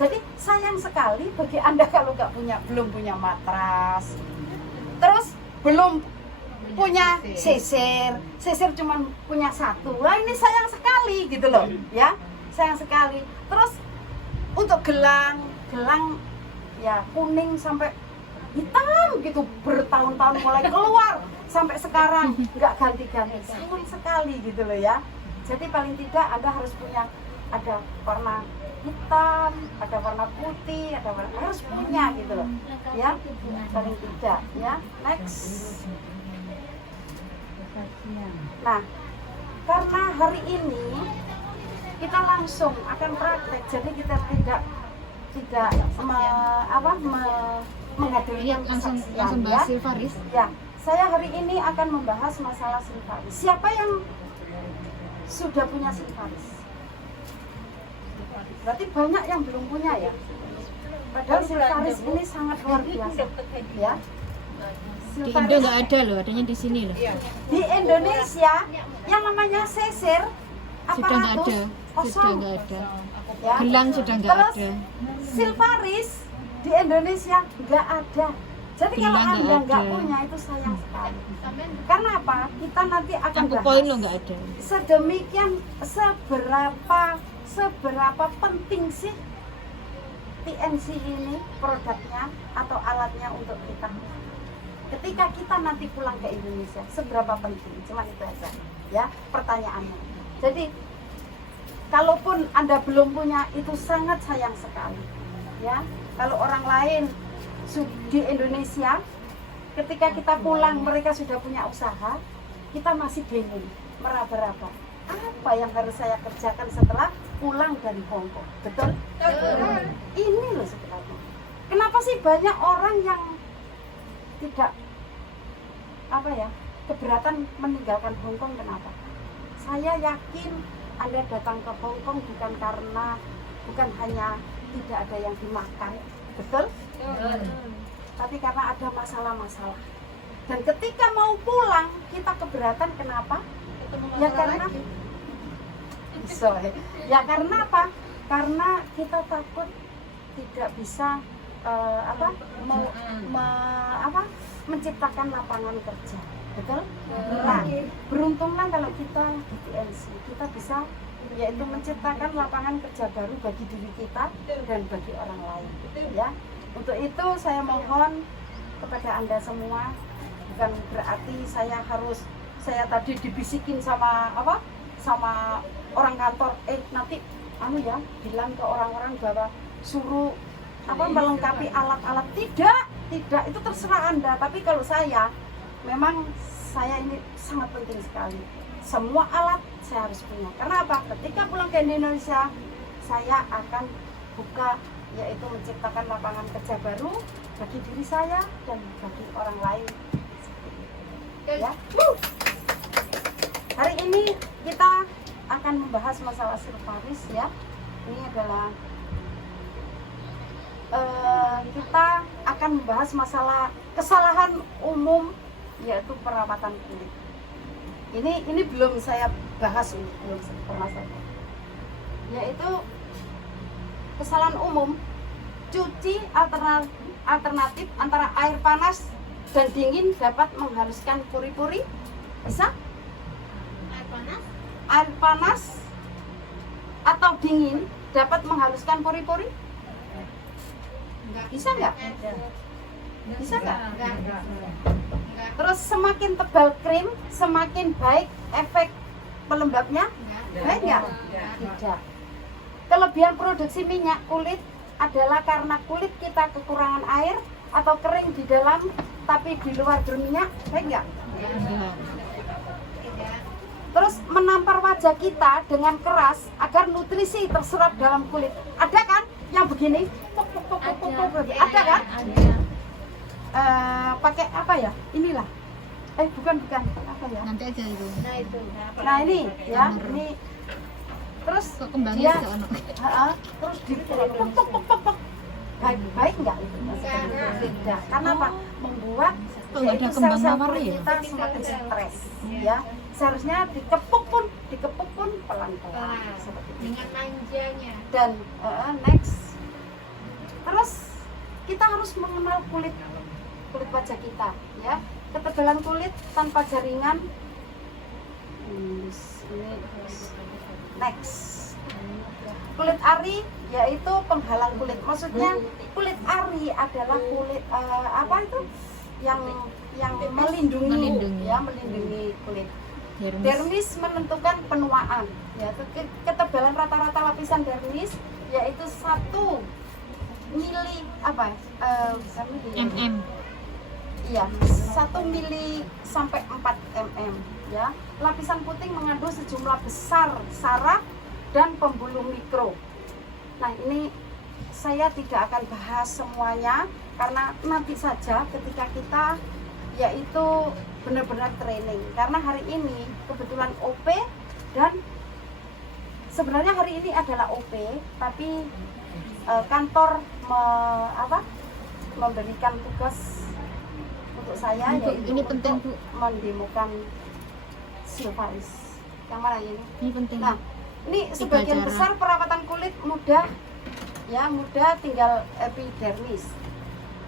Jadi sayang sekali bagi Anda kalau belum punya matras, terus belum punya sisir cuma punya satu. Lah ini sayang sekali gitu loh, ya. Sayang sekali. Terus untuk gelang ya kuning sampai hitam gitu bertahun-tahun mulai keluar sampai sekarang nggak ganti-ganti. Sayang sekali gitu loh ya. Jadi paling tidak Anda harus punya, ada warna hitam, ada warna putih, ada warna, harus punya gitu loh ya, paling tidak ya. Next. Nah, karena hari ini kita langsung akan praktek, jadi kita tidak menghadiri langsung kesaksian bahas ya. Silvaris. Ya, saya hari ini akan membahas masalah Silvaris. Siapa yang sudah punya Silvaris? Berarti banyak yang belum punya ya. Padahal Silvaris ini sangat luar biasa ya. Di Indo nggak ada loh, adanya di sini loh. Di Indonesia yang namanya sisir Sudah nggak ada, sudah kosong nggak ada. ya. Gelang sudah nggak Terus ada. Silvaris di Indonesia nggak ada. Jadi kalau Gelang nggak Anda nggak ada. punya itu sayang sekali. Karena apa? Kita nanti akan Angku bahas poin lo nggak ada. sedemikian seberapa penting sih TNC ini produknya atau alatnya untuk kita. Ketika kita nanti pulang ke Indonesia, seberapa penting? Cuma itu aja ya pertanyaannya. Jadi kalaupun Anda belum punya, itu sangat sayang sekali ya. Kalau orang lain di Indonesia, ketika kita pulang mereka sudah punya usaha, kita masih bingung, meraba-raba apa yang harus saya kerjakan setelah pulang dari Hongkong. Betul? Ini loh sebenarnya. Kenapa sih banyak orang yang tidak keberatan meninggalkan Hongkong? Kenapa? Saya yakin Anda datang ke Hongkong bukan hanya tidak ada yang dimakan, betul? Tapi karena ada masalah-masalah. Dan ketika mau pulang kita keberatan, kenapa? Ya karena apa? Karena kita takut tidak bisa menciptakan lapangan kerja, betul? Nah, beruntunglah kalau kita di TNC, kita bisa yaitu menciptakan lapangan kerja baru bagi diri kita dan bagi orang lain, ya. Untuk itu saya mohon kepada Anda semua, bukan berarti saya tadi dibisikin sama orang kantor, nanti bilang ke orang-orang bahwa suruh melengkapi alat-alat. Tidak, itu terserah Anda. Tapi kalau saya ini sangat penting sekali. Semua alat saya harus punya. Karena apa? Ketika pulang ke Indonesia, saya akan buka, yaitu menciptakan lapangan kerja baru bagi diri saya dan bagi orang lain. Ya. Hari ini kita akan membahas masalah Silvaris ya. Ini adalah kita akan membahas masalah kesalahan umum, yaitu perawatan kulit. Ini belum saya bahas, belum pernah saya. Yaitu kesalahan umum, cuci alternatif antara air panas dan dingin dapat menghaluskan pori-pori. Bisa? Air panas atau dingin dapat menghaluskan pori-pori? Bisa nggak? Bisa nggak? Terus semakin tebal krim, semakin baik efek pelembabnya? Baik nggak? Tidak. Kelebihan produksi minyak kulit adalah karena kulit kita kekurangan air atau kering di dalam tapi di luar berminyak. Baik nggak? Terus menampar wajah kita dengan keras agar nutrisi terserap dalam kulit. Ada kan yang begini? Ada kan? Pakai apa ya? Inilah. Bukan apa ya? Nanti aja itu. Nah ini ya, ini terus kembangnya terus dipuk. Baik nggak itu? Tidak. Karena apa? Membuat sel-sel kulit kita semakin stres, ya. Seharusnya dikepuk pun pelan-pelan seperti itu. Dengan manjanya. Dan next, harus mengenal kulit wajah kita, ya. Ketebalan kulit tanpa jaringan. Ini next. Kulit ari yaitu penghalang kulit. Maksudnya kulit ari adalah kulit apa itu? Yang melindungi. Ya, melindungi kulit. Dermis menentukan penuaan. Ya, ketebalan rata-rata lapisan dermis yaitu 1 mili apa? mm. Iya, 1 mili sampai 4 mm. Ya, lapisan puting mengandung sejumlah besar saraf dan pembuluh mikro. Nah, ini saya tidak akan bahas semuanya karena nanti saja ketika kita yaitu benar-benar training. Karena hari ini kebetulan OP dan sebenarnya hari ini adalah OP, tapi kantor memberikan tugas untuk saya yaitu ini penting, Bu. mendemokan Silvaris. Yang mana ini? Ini penting. Nah, ini sebagian besar perawatan kulit mudah, ya mudah, tinggal epidermis.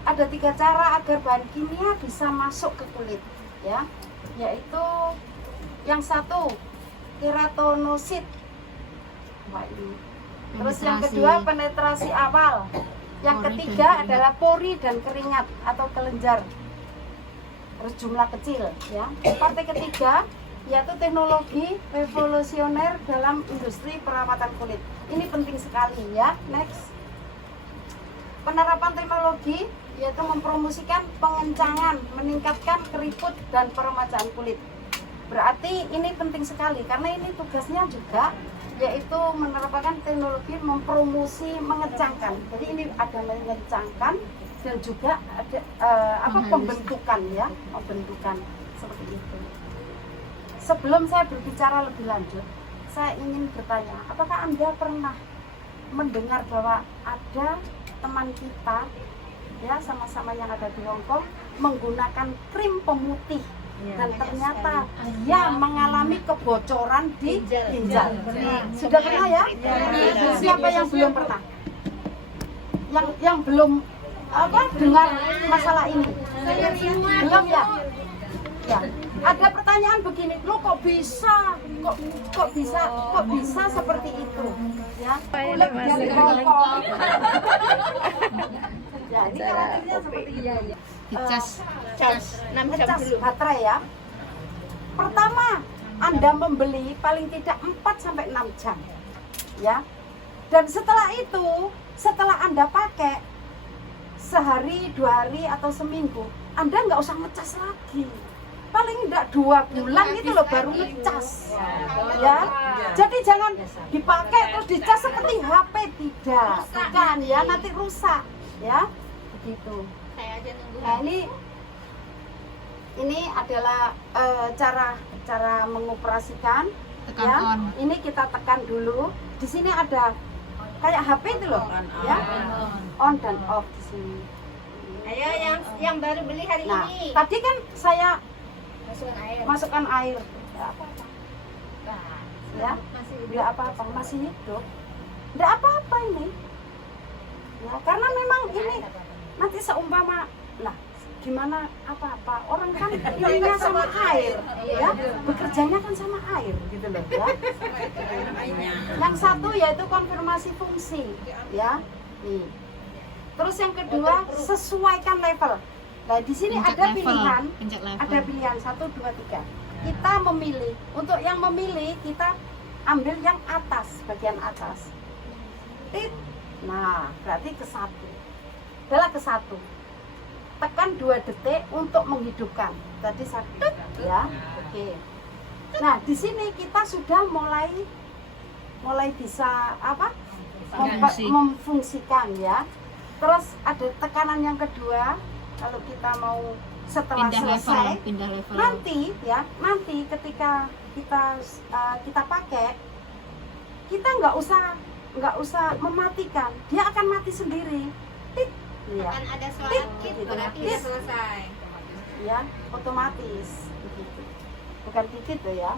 Ada 3 cara agar bahan kimia bisa masuk ke kulit, ya, yaitu yang satu keratinosit. Wah, ini. Terus yang kedua penetrasi awal. Yang ketiga adalah pori dan keringat atau kelenjar. Terus jumlah kecil, ya. Partai ketiga yaitu teknologi revolusioner dalam industri perawatan kulit. Ini penting sekali, ya. Next. Penerapan teknologi yaitu mempromosikan pengencangan, meningkatkan keriput dan peremajaan kulit. Berarti ini penting sekali karena ini tugasnya juga yaitu menerapkan teknologi mempromosi mengencangkan. Jadi ini ada mengencangkan dan juga ada pembentukan, ya, pembentukan seperti itu. Sebelum saya berbicara lebih lanjut, saya ingin bertanya, apakah Anda pernah mendengar bahwa ada teman kita, ya, sama-sama yang ada di Hongkong menggunakan krim pemutih dan ternyata dia mengalami kebocoran di ginjal. Sudah pernah, ya? Siapa yang belum pernah? Yang belum dengar masalah ini? Belum, ya? Ya. Ada pertanyaan begini, lo kok bisa seperti itu, ya? Kulit yang bongkok. Ya, ini karakternya seperti ini. Dicas Ngecas baterai, ya. Pertama, Anda membeli paling tidak 4 sampai 6 jam, ya. Dan setelah itu, setelah Anda pakai sehari, 2 hari atau seminggu, Anda nggak usah ngecas lagi. Paling enggak 2 bulan itu loh baru ngecas, ya. Jadi jangan dipakai terus dicas seperti HP, tidak, bukan, ya, nanti rusak, ya, begitu. Nah, ini adalah cara mengoperasikan, tekan ya. on. Ini kita tekan dulu. Di sini ada kayak HP itu loh, ya, on dan off di sini. Ayo yang baru beli hari Nah, ini. tadi kan saya Masukkan air. masukkan air, ya, nggak apa-apa, masih hidup, nggak apa-apa ini, ya, karena memang ini nanti seumpama, lah, gimana apa-apa, orang kan ininya sama air, ya, bekerjanya kan sama air, gitu loh, ya. Yang satu yaitu konfirmasi fungsi, ya, nih. Terus yang kedua, sesuaikan level. Nah, di sini ada pilihan, ada pilihan 1, 2, 3. Kita memilih. Untuk yang memilih, kita ambil yang atas, bagian atas. Nah, berarti ke 1. Adalah ke 1. Tekan 2 detik untuk menghidupkan. Tadi 1, ya. Oke. Nah, di sini kita sudah mulai bisa memfungsikan, ya. Terus ada tekanan yang kedua. Kalau kita mau setelah selesai, pindah level. nanti ketika kita pakai, kita nggak usah mematikan, dia akan mati sendiri. Tit, ya. Akan ada suara tit, berarti udah selesai. Ya, otomatis begitu. Bukan titit loh, ya.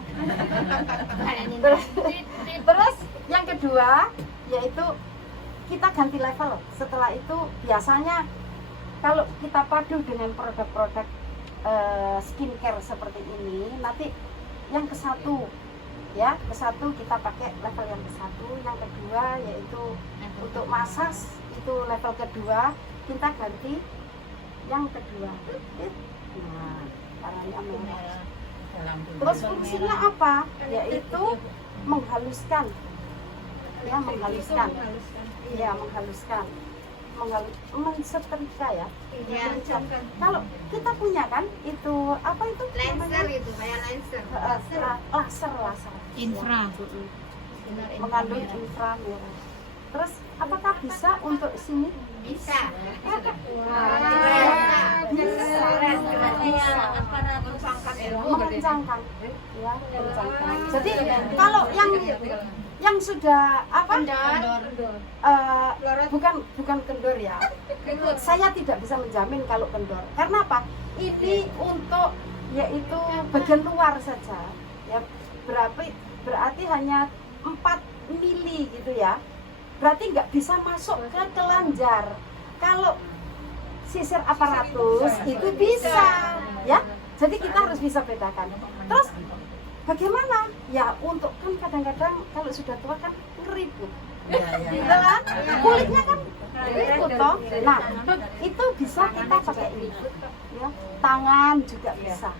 Terus yang kedua yaitu kita ganti level. Setelah itu biasanya kalau kita padu dengan produk-produk skincare seperti ini, nanti yang ke satu ya, ke satu kita pakai level yang ke satu, yang kedua yaitu untuk massage itu level kedua kita ganti yang kedua. Nah, caranya merah. Terus fungsinya apa? Yaitu menghaluskan, ya menghaluskan, ya menghaluskan, mensetrika ya. Kalau kita punya kan itu apa itu? Laser itu kayak laser. Laser. Infra. Mengandung inframerah. Terus apakah bisa untuk sini? Bisa. Mengencangkan, ya, mengencangkan. Jadi kalau yang sudah apa? Bukan kendor ya. Saya tidak bisa menjamin kalau kendor. Karena apa? Ini untuk yaitu bagian luar saja. Ya, berarti hanya 4 mili gitu ya. Berarti nggak bisa masuk ke kelenjar. Kalau sisir aparatus itu bisa, ya. Jadi kita harus bisa bedakan. Terus bagaimana? Ya untuk kan kadang-kadang kalau sudah tua kan keriput, gitu kan? Kulitnya kan keriput toh. Nah itu bisa kita pakai ini, ya. Tangan juga bisa.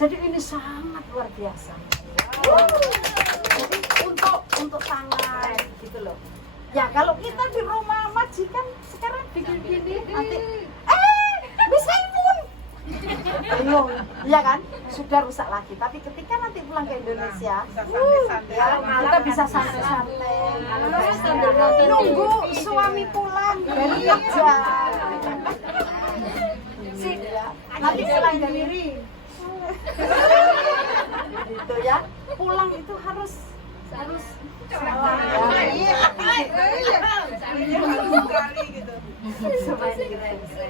Jadi ini sangat luar biasa. Jadi untuk tangan gitu loh. Ya kalau kita di rumah majikan sekarang bikin gini nanti bisa pun bingung, ya kan? Sudah rusak lagi. Tapi ketika nanti pulang ke Indonesia, ya kita bisa santai-santai, nunggu suami pulang dari kerja. Nanti pulang dari gitu ya. Pulang itu harus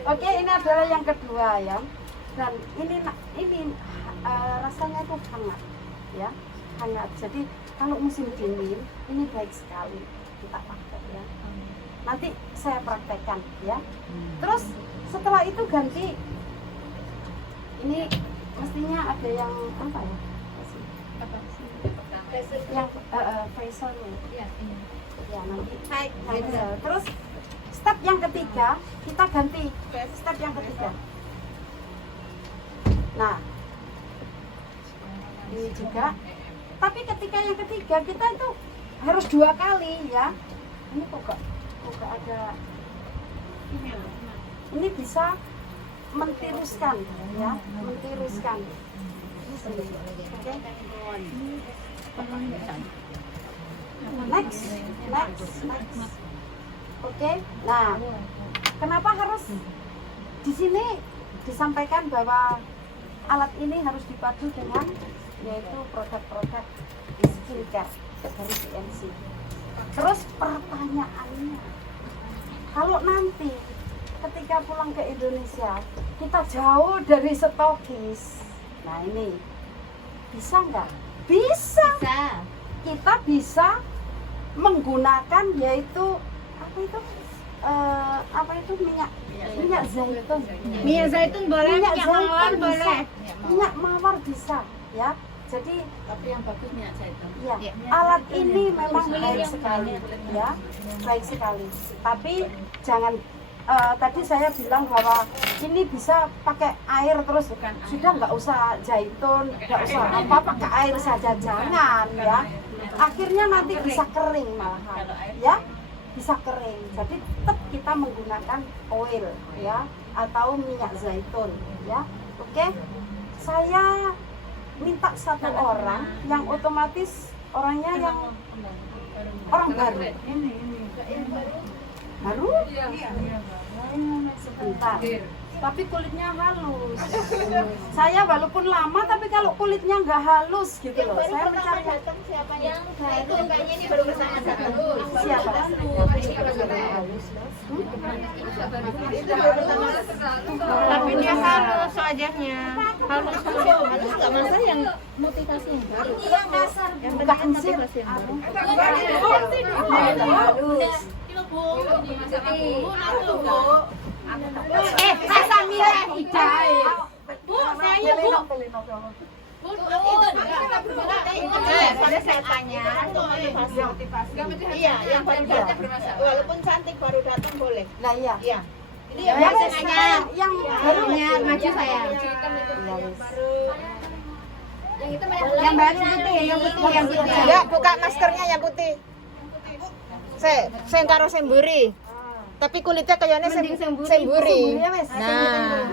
Oke, ini adalah yang kedua ya. Dan ini rasanya itu hangat ya, hangat. Jadi kalau musim dingin ini baik sekali kita pakai ya. Nanti saya praktekkan ya. Terus setelah itu ganti ini mestinya ada yang apa ya? Yang facialnya ya nanti terus step yang ketiga kita ganti step yang ketiga. Nah ini juga, tapi ketika yang ketiga kita itu harus 2 kali ya. Ini kok ada ini bisa mentiruskan ya, mentiruskan. Oke. Next. Oke. Nah, kenapa harus di sini disampaikan bahwa alat ini harus dipadu dengan yaitu produk-produk skincare dari CNC. Terus pertanyaannya, kalau nanti ketika pulang ke Indonesia kita jauh dari stokis, nah ini bisa nggak? Bisa. Kita bisa menggunakan yaitu apa itu minyak zaitun. Minyak zaitun boleh, minyak mawar bisa. boleh. Minyak mawar bisa ya. Jadi Tapi yang bagus minyak zaitun. ya, alat ini memang baik sekali ya, baik sekali. Tapi jangan tadi saya bilang bahwa ini bisa pakai air terus, sudah nggak usah zaitun, nggak usah apa, pakai air saja, jangan ya. Akhirnya nanti bisa kering malahan ya, bisa kering. Jadi tetap kita menggunakan oil ya atau minyak zaitun ya. Oke, saya minta 1 orang yang otomatis orangnya yang orang baru. Baru? Sebentar. Tapi kulitnya halus. Saya walaupun lama tapi kalau kulitnya nggak halus gitu loh. Saya mencari Siapa yang itu kayaknya ini baru bersama satu. siapa? Tapi dia halus wajahnya. Halus Enggak masalah yang motivasi yang baru. yang Bukan sih. halus. Kak Samira Hidayah. Bu, saya Bu. Pada saya tanya, iya, yang baru datang walaupun cantik baru datang boleh. Nah iya. Iya. Ini Yang yang sengaja yang barunya maju saya. Yang baru putih, yang putih, yang putih. Ya, buka maskernya yang putih. Saya karo semburi. Tapi kulitnya kayaknya semburi. Ya wes. Nah,